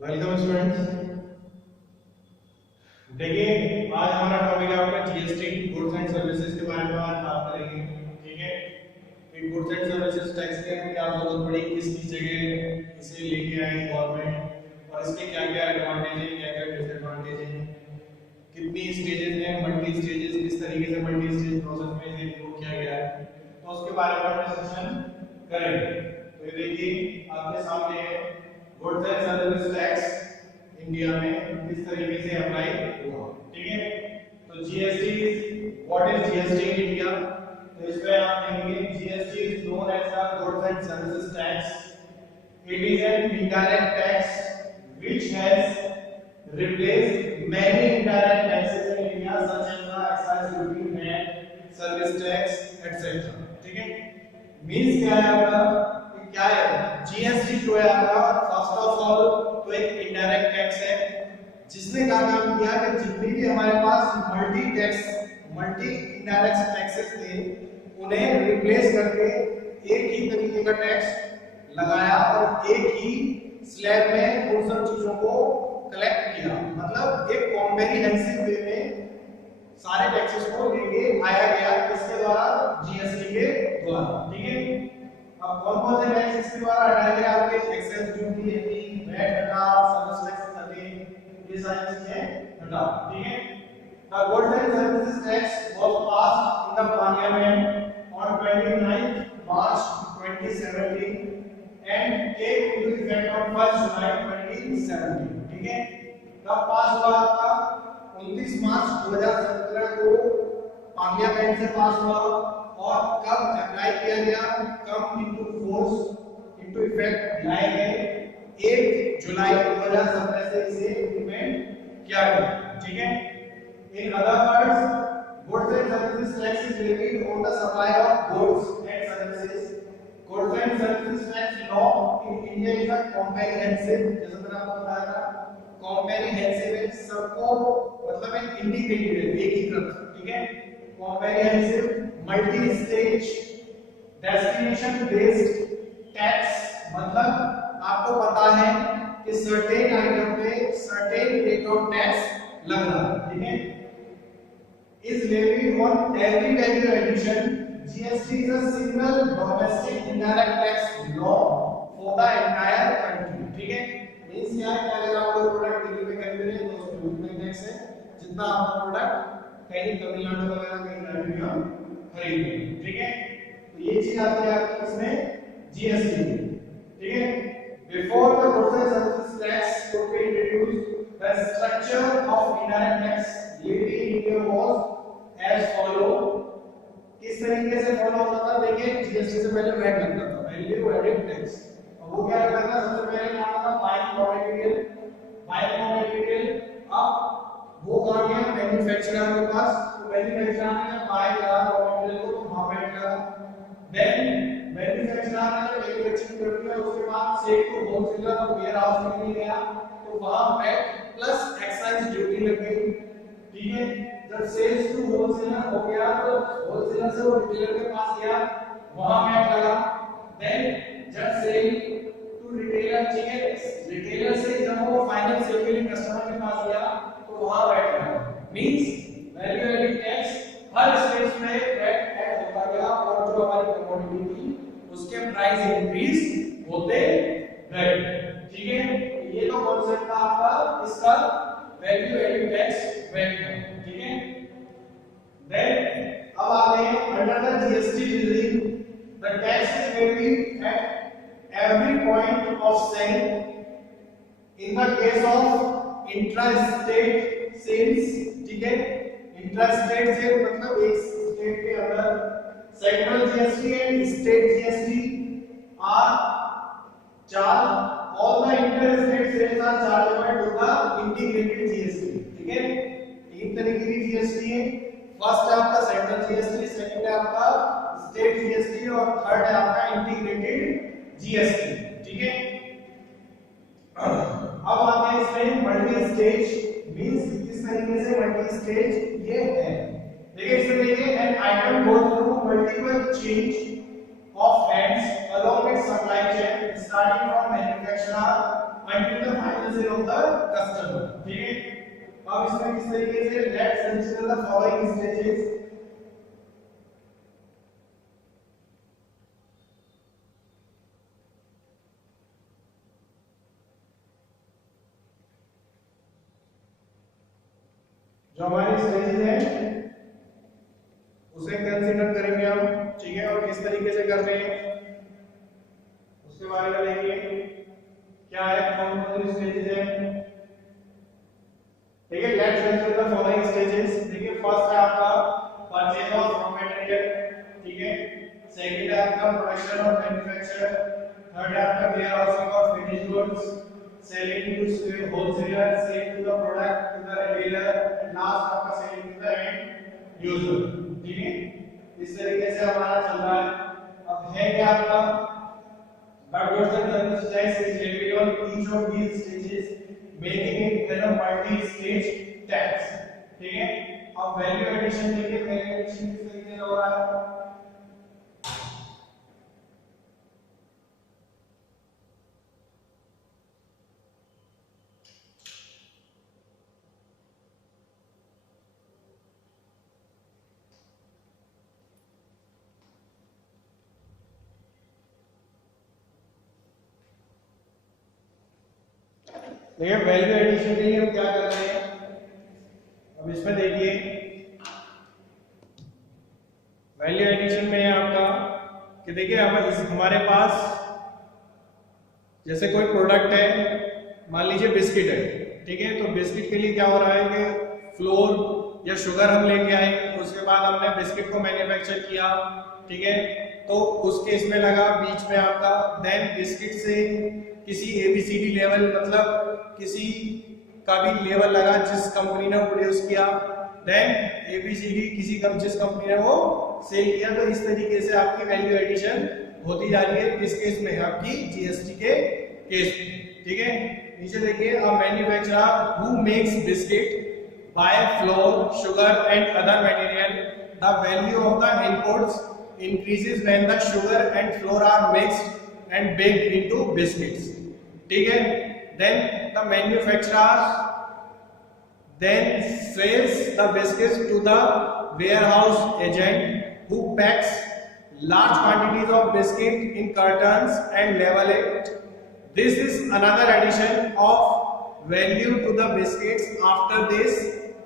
Welcome students. देखिए, आज हमारा टॉपिक है आपका जीएसटी, गुड्स एंड सर्विसेज के बारे में आज बात करेंगे। ठीक है, कि गुड्स एंड सर्विसेज टैक्स के क्या जरूरत पड़ी, किस किस जगह इसे लेके आई गवर्नमेंट, और इसके क्या क्या एडवांटेज है, क्या क्या डिसएडवांटेज है, कितनी स्टेजेस हैं, मल्टी स्टेजेस, किस तरीके से मल्टी स्टेज प्रोसेस में इसे इम्प्रूव किया गया है, तो उसके बारे में हम डिस्कशन करेंगे। तो ये देखिए आपके सामने है goods and services tax India में किस तरीके से अप्लाई हुआ। ठीक है, तो GST, what is GST in India? तो इसमें आप देखेंगे GST is known as the goods and services tax. It is an indirect tax which has replaced many indirect taxes in India such as the excise duty, VAT, service tax, etc. ठीक है, means क्या है आपका, क्या है GST जो है आपका, फर्स्ट ऑफ ऑल तो एक इनडायरेक्ट टैक्स है जिसने क्या काम किया कि जितनी भी हमारे पास मल्टी इनडायरेक्ट टैक्सेस थे उन्हें रिप्लेस करके एक ही तरीके का टैक्स लगाया और एक ही स्लैब में उन सब चीजों को कलेक्ट किया। मतलब एक कॉम्प्रिहेंसिव वे में सारे टैक्सेस को लेके आया गया, किसके द्वारा? जीएसटी के द्वारा। ठीक है, अब कौन कौन से टैक्स इसके द्वारा हटाए गए? आपके एक्साइज ड्यूटी है, वैट हटा, सर्विस टैक्स हटे, ये सारी चीजें हटा। ठीक है, the goods and services tax was passed in the parliament on 29 March 2017 and came into effect on 1 July 2017। ठीक है, कब पास हुआ आपका? 29 मार्च 2017 को पार्लियामेंट से पास हुआ और कब अप्लाई किया गया, come into force into effect लाए गए 1 जुलाई 2017 से इसे इंप्लीमेंट किया गया। ठीक है, in other words goods and services tax is levied on the supply of goods and services. Goods and services tax law in India is a comprehensive, जैसा मैंने आपको बताया था, कॉम्प्रिहेंसिव है, सबको मतलब एक इंटीग्रेटेड है, एकीकृत। ठीक है, comprehensive multi stage destination based tax, मतलब आपको पता है कि सर्टेन आइटम पे सर्टेन रेट ऑफ टैक्स लगना। ठीक है, is levied on every value addition. GST is a single domestic indirect tax law for the entire country. ठीक है, मींस क्या है, अगर आप कोई प्रोडक्ट दिल्ली में खरीद रहे हैं तो उसमें ड्यूटी टैक्स है, जितना आपका प्रोडक्ट कहीं तमिलनाडु वगैरह कहीं राज्य में खरीद रहे हैं। ठीक है, तो ये चीज आती है आपकी इसमें जीएसटी। ठीक है, before the goods and services tax could be introduced, the structure of indirect tax levy in India was as follow। किस तरीके से फॉलो होता था? देखिए, जीएसटी से पहले वैट लगता था, वैल्यू एडेड टैक्स। अब वो क्या लगता था? सबसे पहले क्या आता था? Buying raw material. अब वो कहां गया? मैन्युफैक्चरर के पास। तो मैन्युफैक्चरर ने बाय करा रॉ मटेरियल को, तो वहां वैट लगा। देन मैन्युफैक्चरर ने मैन्युफैक्चरिंग कर दिया, उसके बाद सेल टू होलसेलर और वेयर हाउस के लिए गया, तो वहां वैट प्लस एक्साइज ड्यूटी लग गई। ठीक है, जब सेल्स टू होलसेलर हो गया तो होलसेलर से वो रिटेलर के पास गया, वहां वैट लगा। देन जब सेल टू रिटेलर, ठीक है, रिटेलर से जब वो फाइनल सेल के लिए कस्टमर के पास गया तो वहां वैट लगा। मींस वैल्यू एडेड टैक्स हर स्टेज में वैट ऐड होता गया और जो हमारी कमोडिटी थी उसके प्राइस इंक्रीज होते गए। ठीक है, ये तो कांसेप्ट था आपका इसका वैल्यू एडेड टैक्स वैट का। ठीक है, देन अब आते हैं under the GST regime, the tax is levied at every point of sale in the case of intra-state sales। ठीक है, इंट्रा-स्टेट सेल मतलब एक स्टेट के अंदर central GST and state GST R charge, all the inter-state sales are chargeable to the integrated GST। ठीक है, तीन तरीके की जीएसटी है, फर्स्ट है आपका सेंट्रल जीएसटी, सेकंड है आपका स्टेट जीएसटी और थर्ड है आपका इंटीग्रेटेड जीएसटी। ठीक है, अब आते हैं इसमें मल्टी स्टेज, मींस किस तरीके से मल्टी स्टेज ये है। देखिए इसमें देखिए, an item goes through multiple change of hands along its supply chain starting from manufacturer until the final sale of the customer. ठीक है, अब इसमें किस तरीके से let's consider the following stages. जो हमारी स्टेजेस है उसे कंसीडर करेंगे हम। ठीक है, और किस तरीके से कर रहे हैं उसके बारे में देखेंगे। क्या है, कौन कौन सी स्टेजेस है। ठीक है, let's consider the following stages. देखिए, फर्स्ट है आपका परचेज ऑफ रॉ मटेरियल। ठीक है, सेकंड है आपका प्रोडक्शन और मैन्युफैक्चर। थर्ड है आपका warehousing of finished goods, selling to wholesaler, sale to the product to the retailer, and last आपका selling to the end user. ठीक है, इस तरीके से हमारा चल रहा है। अब है क्या आपका but goods and services tax is levied on each of these stages, making it as a multi-stage tax. ठीक है, अब वैल्यू एडिशन देखिए, वैल्यू एडिशन किस तरीके से हो रहा है। देखिए, वैल्यू एडिशन के लिए हम क्या कर रहे हैं। अब इसमें देखिए, वैल्यू एडिशन में है आपका कि देखिए अब हमारे पास जैसे कोई प्रोडक्ट है, मान लीजिए बिस्किट है। ठीक है, तो बिस्किट के लिए क्या हो रहा है कि फ्लोर या शुगर हम लेके आए, उसके बाद हमने बिस्किट को मैन्युफैक्चर किया। ठीक है, तो उस केस में लगा बीच में आपका, देन बिस्किट से किसी ABCD लेवल, मतलब किसी का भी लेवल लगा जिस कंपनी ने प्रोड्यूस किया, देन ABCD जिस कंपनी ने वो सेल किया। तो इस तरीके से आपकी वैल्यू एडिशन होती जा रही है। किस केस में, आपकी GST के केस में। ठीक है, नीचे देखिए, a manufacturer who makes biscuit by floor, sugar and other material, the value of the inputs increases when the sugar and flour are mixed and baked into biscuits. ठीक है, then the manufacturer then sells the biscuits to the warehouse agent who packs large quantities of biscuit in cartons and label it. This is another addition of value to the biscuits. After this,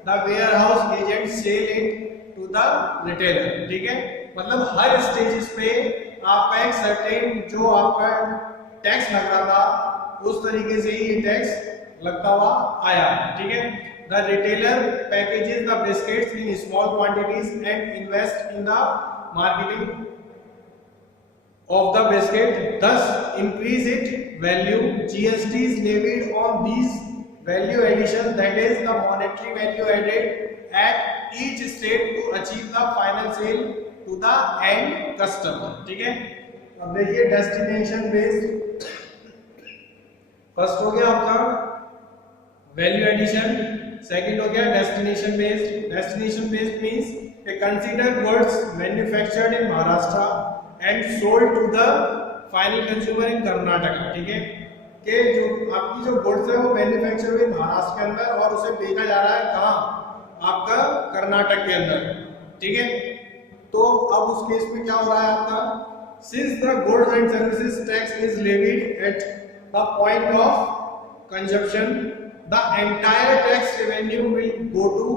the warehouse agent sell it to the retailer. ठीक है, मतलब हर stages पे आपका एक certain जो आपका tax लग रहा था उस तरीके से ही ये टैक्स लगता हुआ आया। ठीक है, the retailer packages the biscuits in small quantities and invest in the marketing of the biscuit, thus increase its value. GST is levied on these value addition, that is the monetary value added at each state to achieve the final sale to the end customer. ठीक है, अब देखिए destination based. First हो गया आपका value addition, second हो गया destination based. Destination based means a consider goods manufactured in Maharashtra and sold to the final consumer in Karnataka. ठीक है, कि जो आपकी जो गुड्स है वो मैन्युफैक्चर हुई महाराष्ट्र के अंदर और उसे बेचा जा रहा है कहाँ, आपका कर्नाटक के अंदर। ठीक है, तो अब उस केस में क्या हो रहा है आपका, since the goods and services tax is levied at the point of consumption, the entire tax revenue will go to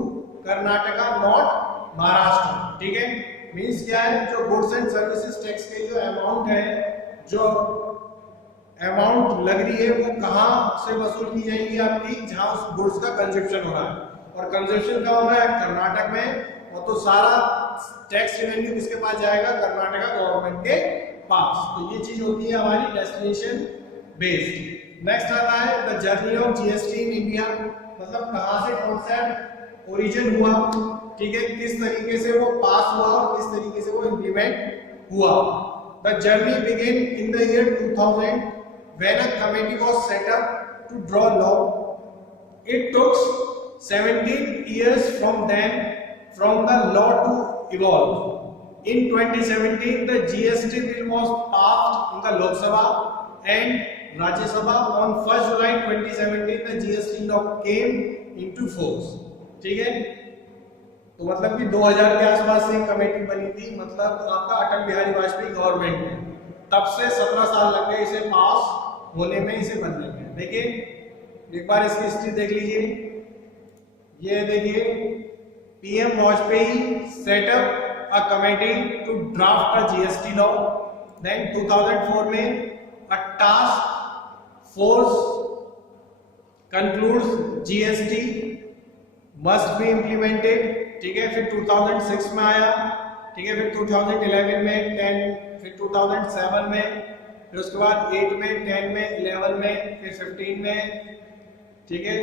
Karnataka not Maharashtra. ठीक है, मींस क्या है, जो गुड्स एंड सर्विसेज टैक्स के जो अमाउंट है, जो अमाउंट लग रही है वो कहां से वसूल की जाएगी, आपकी जहां उस गुड्स का कंजप्शन हो रहा है, और कंजप्शन कहां हो रहा है, कर्नाटक में। और तो सारा टैक्स रेवेन्यू किसके पास जाएगा, कर्नाटका गवर्नमेंट के पास। तो ये चीज होती है हमारी डेस्टिनेशन बेस्ड। नेक्स्ट आता है the journey of GST in India, मतलब कहां से कॉन्सेप्ट ओरिजिन हुआ, ठीक है, किस तरीके से वो पास हुआ और किस तरीके से वो इंप्लीमेंट हुआ। The journey begin in the year 2000 when a committee was set up to draw law. It took 17 years from then from the law to evolve. In 2017 the GST bill was passed in the Lok Sabha and Rajya Sabha on 1st July 2017 the GST law came into force, ठीक है। तो मतलब कि 2000 के आसपास से committee बनी थी, मतलब आपका अटल बिहारी वाजपेयी गवर्नमेंट में, तब से 17 साल लग गए इसे पास होने में, इसे बनने में। देखिए एक बार इसकी हिस्ट्री देख लीजिए, ये देखिए PM Vajpayee set up a committee to draft a GST law, then 2004 में a task force concludes GST must be implemented, ठीक है। फिर 2006 में आया, ठीक है। फिर 2011 में 10, फिर 2007 में, फिर उसके बाद 8 में, 10 में, 11 में, फिर 15 में, ठीक है,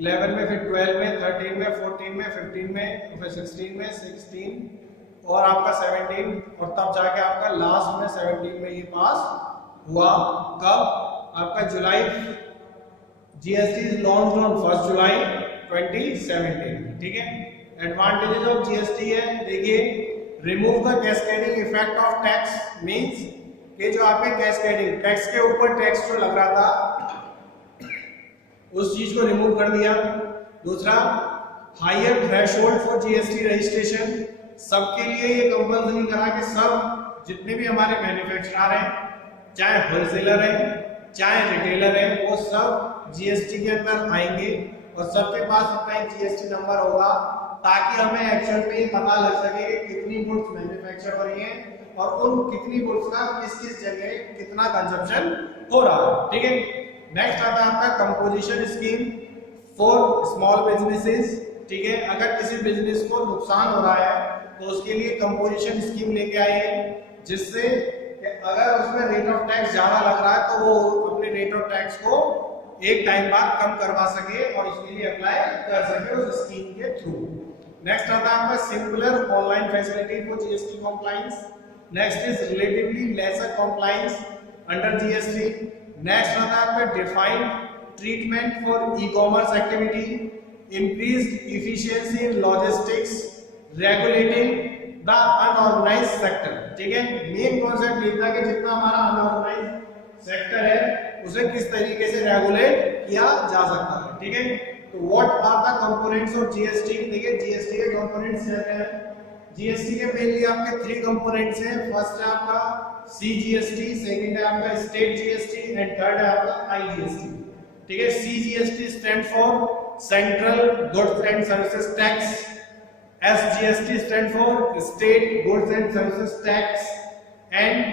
11 में, फिर 12 में, 13 में, 14 में, 15 में, फिर 16 में, 16 और आपका 17, और तब जाके आपका लास्ट में 17 में ये पास हुआ। कब? आपका जुलाई, जीएसटी इज लॉन्च्ड ऑन 1 जुलाई 2017, ठीक है। एडवांटेजेस ऑफ जीएसटी है, देखिए remove the cascading effect of tax, means कि जो आपके कैस्केडिंग टैक्स के ऊपर टैक्स जो लग रहा था उस चीज को रिमूव कर दिया। दूसरा, higher threshold for GST registration, सबके लिए ये कंपल्सरी करा कि सब जितने भी हमारे मैन्युफैक्चरर हैं, चाहे होलसेलर है चाहे रिटेलर है, वो सब जीएसटी के अंदर आएंगे और सबके पास अपना एक जीएसटी नंबर होगा, ताकि हमें एक्चुअल में ये पता लग सके कि कितनी गुड्स मैन्युफैक्चर हो रही हैं और उन कितनी गुड्स का किस किस जगह कितना कंजप्शन हो रहा है, ठीक है। नेक्स्ट आता है आपका composition scheme for small businesses, ठीक है। अगर किसी बिजनेस को नुकसान हो रहा है तो उसके लिए कंपोजिशन स्कीम लेके आए हैं, जिससे अगर उसमें रेट ऑफ टैक्स ज्यादा लग रहा है तो वो अपने रेट ऑफ टैक्स को एक टाइम बाद कम करवा सके और उसके लिए अप्लाई कर सके उस स्कीम के थ्रू। नेक्स्ट आता है आपका simpler online facility for GST compliance. Next is relatively laser compliance under GST. Next आता है आपका defined treatment for e commerce activity, increased efficiency in logistics, regulating the unorganised sector, ठीक है। Main concept ये था कि जितना हमारा अनऑर्गेनाइज्ड सेक्टर है उसे किस तरीके से रेगुलेट किया जा सकता है, ठीक है। तो what are the components of GST, देखिए जीएसटी के कंपोनेंट्स क्या हैं। जीएसटी के मेनली आपके 3 कंपोनेंट्स हैं। फर्स्ट है आपका सीजीएसटी, सेकंड है आपका स्टेट जीएसटी एंड थर्ड है आपका आईजीएसटी, ठीक है। CGST stand for central goods and services tax, SGST stand for state goods and services tax and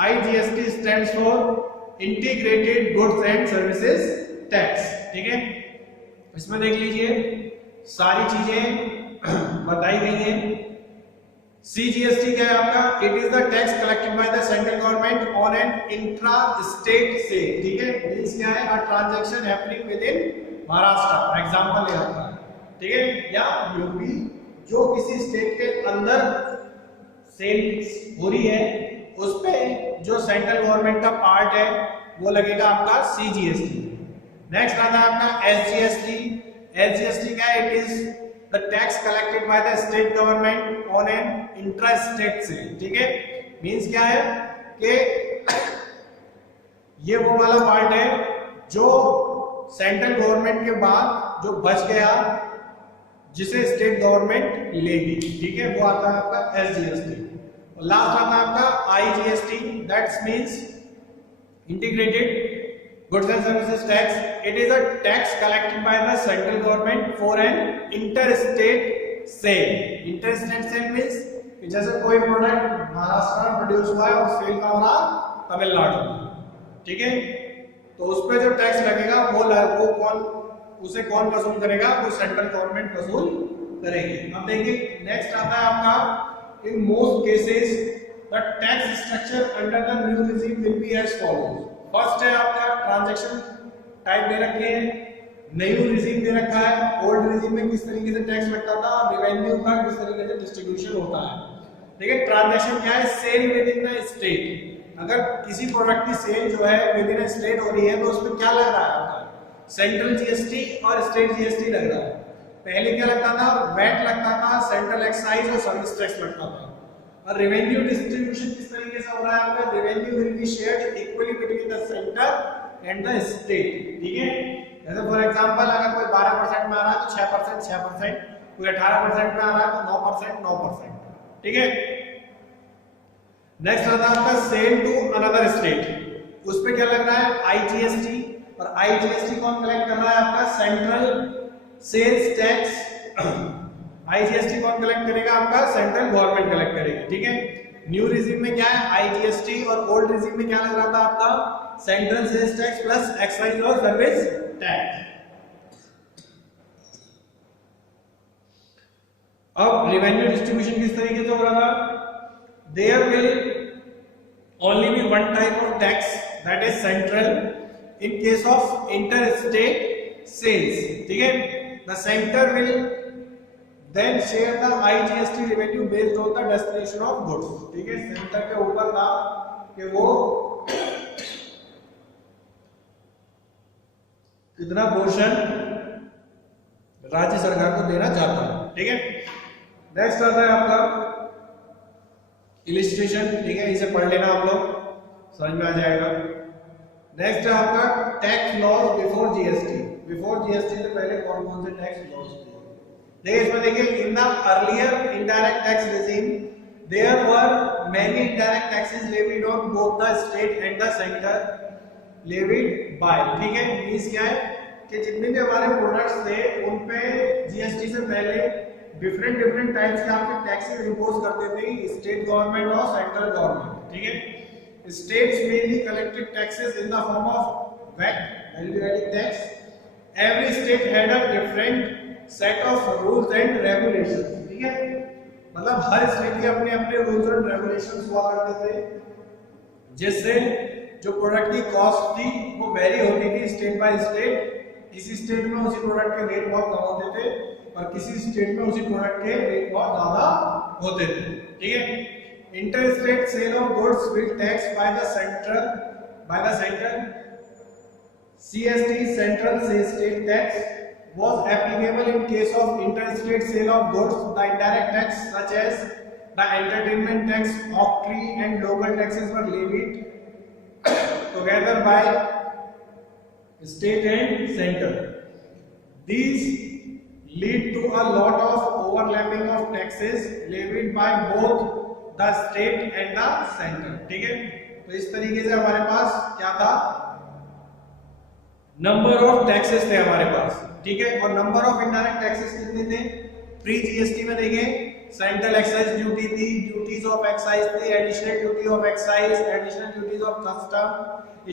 IGST stands for integrated goods and services tax, ठीक है। इसमें देख लीजिए सारी चीजें बताई गई हैं। सीजीएसटी क्या है आपका? It is the tax collected by the central government on an intra state sale, ठीक है। मींस क्या है? A transaction happening within Maharashtra, example यहाँ पर, ठीक है, या यूपी, जो किसी स्टेट के अंदर सेल हो रही है उस पे जो सेंट्रल गवर्नमेंट का पार्ट है वो लगेगा आपका सीजीएसटी। नेक्स्ट आता है आपका एसजीएसटी। एसजीएसटी क्या है? It is the tax collected by the state government on an intra state sale, ठीक है। मींस क्या है कि ये वो वाला पार्ट है जो सेंट्रल गवर्नमेंट के बाद जो बच गया जिसे स्टेट गवर्नमेंट लेगी, ठीक है, वो आता है आपका एसजीएसटी। और लास्ट आता है आपका IGST, that's means integrated goods and services tax. It is a tax collected by the central government for an interstate sale. Interstate sale means जैसे कोई प्रोडक्ट महाराष्ट्र में प्रोड्यूस हुआ है और सेल का हो रहा तमिलनाडु में, ठीक है, तो उस पे जो टैक्स लगेगा वो उसे कौन वसूल करेगा? वो सेंट्रल गवर्नमेंट वसूल करेगी। अब देखिए नेक्स्ट आता है आपका in most cases the tax structure under the new regime will be as follows. First है आपका ट्रांजैक्शन टाइप दे रखे हैं, न्यू रेजिम दे रखा है, ओल्ड रेजिम में किस तरीके से टैक्स लगता था, रेवेन्यू का किस तरीके से डिस्ट्रीब्यूशन होता है, ठीक है। ट्रांजैक्शन क्या है? Sale within the state. अगर किसी प्रोडक्ट की सेल जो है विद इन स्टेट हो रही है तो उसमें क्या लग रहा है? सेंट्रल जीएसटी और स्टेट जीएसटी लग रहा है। पहले क्या लगता था? वैट लगता था, सेंट्रल एक्साइज और सर्विस टैक्स लगता था। और रेवेन्यू डिस्ट्रीब्यूशन किस तरीके से हो रहा है? आपका revenue will be shared equally between the centre and the state, ठीक है। 6%, कोई 18% में आ रहा है तो 9%, 9%, ठीक है। नेक्स्ट आता है आपका सेल टू अनदर स्टेट, उस पे क्या लग रहा है आईजीएसटी, और आईजीएसटी कौन कलेक्ट कर रहा है आपका सेंट्रल सेल्स टैक्स। आईजीएसटी कौन कलेक्ट करेगा आपका सेंट्रल गवर्नमेंट कलेक्ट करेगी, ठीक है। न्यू रिजीम में क्या है आईजीएसटी, और ओल्ड रिजीम में क्या लग रहा था आपका central sales tax plus excise और सर्विस टैक्स। अब रेवेन्यू डिस्ट्रीब्यूशन किस तरीके से हो रहा था, there will only be one type of tax, that is central, in case of interstate sales, ठीक है। the center will then share the IGST revenue based on the destination of goods, ठीक है। सेंटर के ऊपर था कि वो कितना पोर्शन राज्य सरकार को देना चाहता है, ठीक है। नेक्स्ट आता है आपका इलिस्ट्रेशन, ठीक है, इसे पढ़ लेना आप लोग, समझ में आ जाएगा। नेक्स्ट है आपका tax laws before GST, before GST से पहले कौन कौन से टैक्स लॉज थे, देखिए इसमें देखिए in the earlier indirect tax regime there were many indirect taxes levied on both the state and the centre levied by, ठीक है। मींस क्या है कि जितने भी हमारे प्रोडक्ट्स थे उन पे जीएसटी से पहले डिफरेंट टाइप्स के आपके टैक्सेस इंपोज करते थे स्टेट गवर्नमेंट और सेंट्रल गवर्नमेंट, ठीक है। States mainly collected taxes in the form of VAT, value added tax. Every state had a different set of rules and regulations, ठीक है। मतलब हर स्टेट के अपने अपने रूल्स एंड रेगुलेशंस हुआ करते थे, जिससे जो प्रोडक्ट की कॉस्ट थी वो वेरी होती थी स्टेट बाय स्टेट। किसी स्टेट में उसी प्रोडक्ट के रेट बहुत कम होते थे और किसी स्टेट में उसी प्रोडक्ट के रेट बहुत ज्यादा होते थे, ठीक है। Inter state sale of goods will tax by the centre CST central state tax was applicable in case of interstate sale of goods. The indirect tax such as the entertainment tax, octroi and local taxes were levied together by state and center. These lead to a lot of overlapping of taxes levied by both the state and the center, ठीक है। तो इस तरीके से हमारे पास क्या था, number of taxes थे हमारे पास, ठीक है। और नंबर ऑफ इनडायरेक्ट टैक्सेस कितने थे प्री जीएसटी में, देखिए सेंट्रल एक्साइज ड्यूटी थी, ड्यूटीज ऑफ एक्साइज थी, additional duty of excise, additional duties of custom,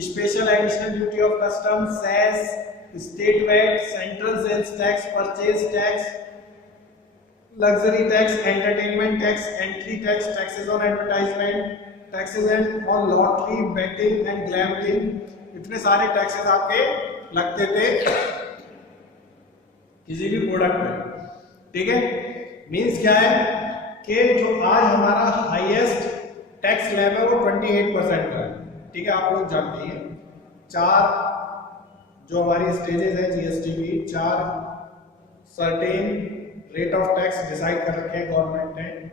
special additional duty of custom, cess, state VAT, central sales tax, purchase tax, luxury tax, entertainment tax, entry tax, taxes on advertisement, taxes on lottery, betting and gambling. इतने सारे taxes आपके लगते थे किसी भी product में, ठीक है। मींस क्या है कि जो आज हमारा हाईएस्ट टैक्स स्लैब है वो 28% का है, ठीक है। आप लोग जानते हैं चार जो हमारी स्टेजेस है जीएसटी की, चार certain rate of tax decide कर रखे हैं गवर्नमेंट ने,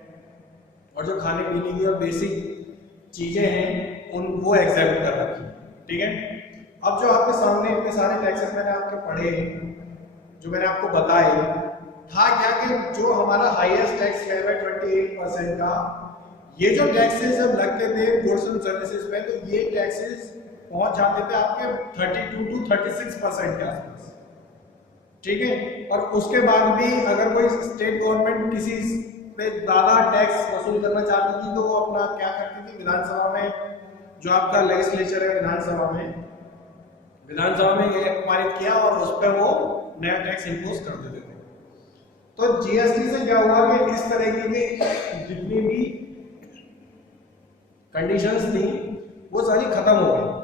और जो खाने पीने की और बेसिक चीजें हैं उन वो एक्सेप्ट कर रखी है, ठीक है। अब जो आपके सामने इतने सारे टैक्सेस मैंने आपके पढ़े, जो मैंने आपको बताए, था क्या कि जो हमारा हाईएस्ट टैक्स स्लैब है 28% का, ये जो टैक्सेस जब लगते थे गुड्स एंड सर्विसेज पे, तो ये टैक्सेस पहुंच जाते थे आपके 32 to 36% के आसपास, ठीक है। और उसके बाद भी अगर कोई स्टेट गवर्नमेंट किसी पे ज्यादा टैक्स वसूल करना चाहती थी तो वो अपना क्या करती थी, विधानसभा में जो आपका लेजिस्लेचर है विधानसभा में ये पारित किया और उस पर वो नया टैक्स इंपोज कर देते थे। तो जीएसटी से क्या हुआ कि इस तरह की जितनी भी कंडीशंस थी वो सारी खत्म हो गई।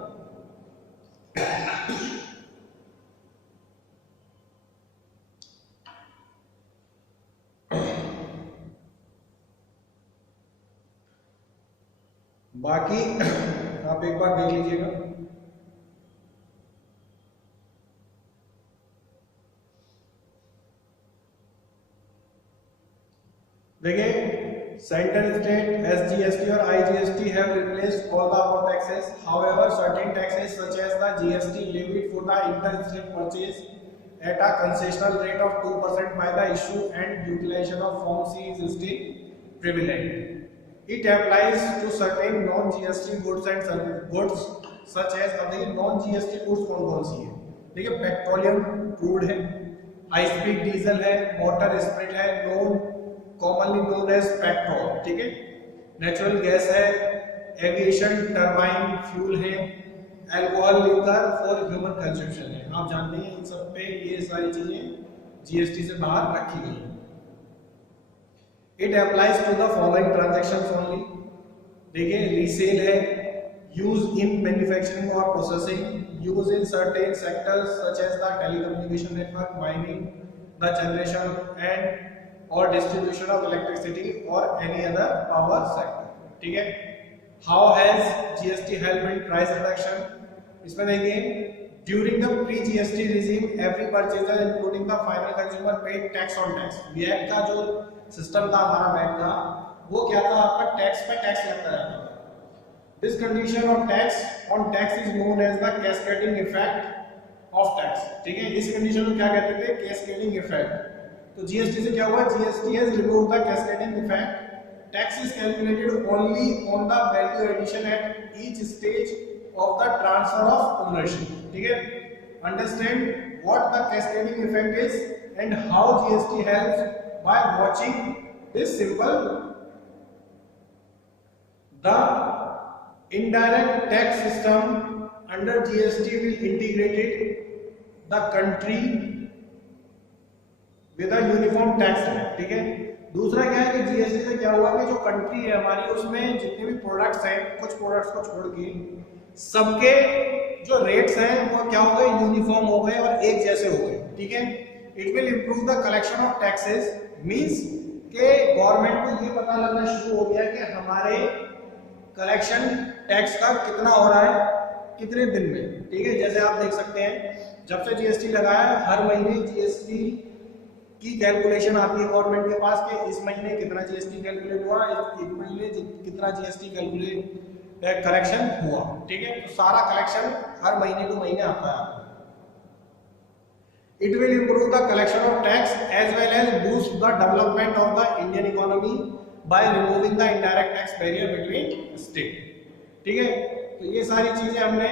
बाकी आप एक बार देख लीजिएगा, देखिए सेंट्रल स्टेट एसजीएसटी और IGST have replaced all the above taxes, however certain taxes such as the GST levied for the inter state purchase at a concessional rate of 2% by the issue and utilization of Form C is still prevalent. It applies to certain non-GST goods and goods such as अभी non-GST goods कौन-कौन सी है? देखिए petroleum crude है, high speed diesel है, motor spirit है, commonly known as petrol, ठीक है, natural gas है, एविएशन टरबाइन फ्यूल है, alcohol liquor for human consumption है। आप जानते हैं इन सब पे ये सारी चीजें जीएसटी से बाहर रखी गई हैं। It applies to the following transactions only. देखिए रीसेल है, यूज इन मैन्युफैक्चरिंग और processing, use in certain sectors such as the telecommunication network, mining, the generation and और डिस्ट्रीब्यूशन ऑफ इलेक्ट्रिसिटी और एनी अदर पावर सेक्टर, ठीक है। How has GST help in price reduction? इसमें देखिए during the pre GST regime every purchaser including the final consumer paid tax on tax. VAT का जो system था हमारा VAT का, वो क्या था, आपका टैक्स पे टैक्स लगता जाता था। This condition of tax on tax is known as the cascading effect of tax, ठीक है। इस कंडीशन को क्या कहते थे, कैस्केडिंग इफेक्ट। तो जीएसटी से क्या हुआ, GST has removed the cascading effect. Tax is calculated only on the value addition at each stage of the transfer of ownership, ठीक है। Understand what the cascading effect is and how GST helps by watching this simple. The indirect tax system under GST will integrate the country with a uniform tax rate, ठीक है। दूसरा क्या है कि GST से क्या हुआ कि जो कंट्री है हमारी, उसमें जितने भी प्रोडक्ट्स हैं, कुछ प्रोडक्ट्स को छोड़ के सबके जो रेट्स हैं वो क्या हो गए, यूनिफॉर्म हो गए और एक जैसे हो गए, ठीक है। It will improve the collection of taxes, means के गवर्नमेंट को ये पता लगना शुरू हो गया कि हमारे कलेक्शन टैक्स का कितना हो रहा है कितने दिन में, ठीक है। जैसे आप देख सकते हैं जब से जीएसटी लगाया हर महीने जीएसटी की कैलकुलेशन आती है गवर्नमेंट के पास कि इस महीने कितना जीएसटी कैलकुलेट हुआ, इस महीने कितना जीएसटी कैलकुलेट कलेक्शन हुआ, ठीक है। तो सारा कलेक्शन हर महीने टू महीने आता है। It will improve the collection of tax as well as boost the development of the Indian economy by removing the indirect tax barrier between state, ठीक है। तो ये सारी चीजें हमने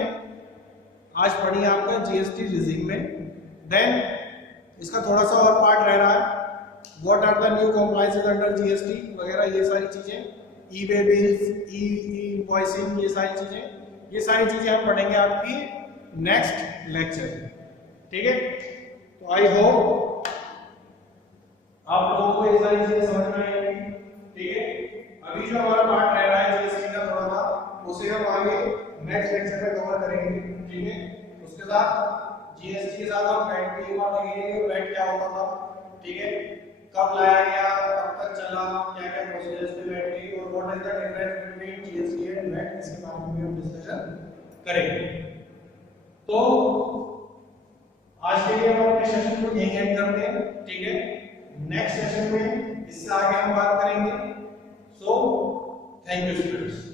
आज पढ़ी आपका जीएसटी रिजीम में। देन इसका थोड़ा सा और पार्ट रह रहा है, what are the new compliances under GST वगैरह, ये सारी चीजें, ई वे बिल्स, ई इनवॉइसिंग, ये सारी चीजें हम पढ़ेंगे आपकी नेक्स्ट लेक्चर में, ठीक है। तो आई होप आप लोगों को ये सारी चीजें समझ में आएंगी, ठीक है। अभी जो हमारा पार्ट रह रहा है जीएसटी का थोड़ा सा, उसे हम आगे नेक्स्ट लेक्चर में कवर करेंगे, ठीक है। उसके साथ जीएसटी के साथ हम वैट की बात करेंगे, वैट क्या होता था, ठीक है, कब लाया गया, कब तक चला, क्या क्या प्रोसीजर्स थे वैट की, और what is the difference between GST and VAT, इसके बारे में भी हम डिस्कशन करेंगे। तो आज के लिए हम अपने सेशन को यहीं एंड करते हैं, ठीक है। नेक्स्ट सेशन में इससे आगे हम बात करेंगे। So thank you students.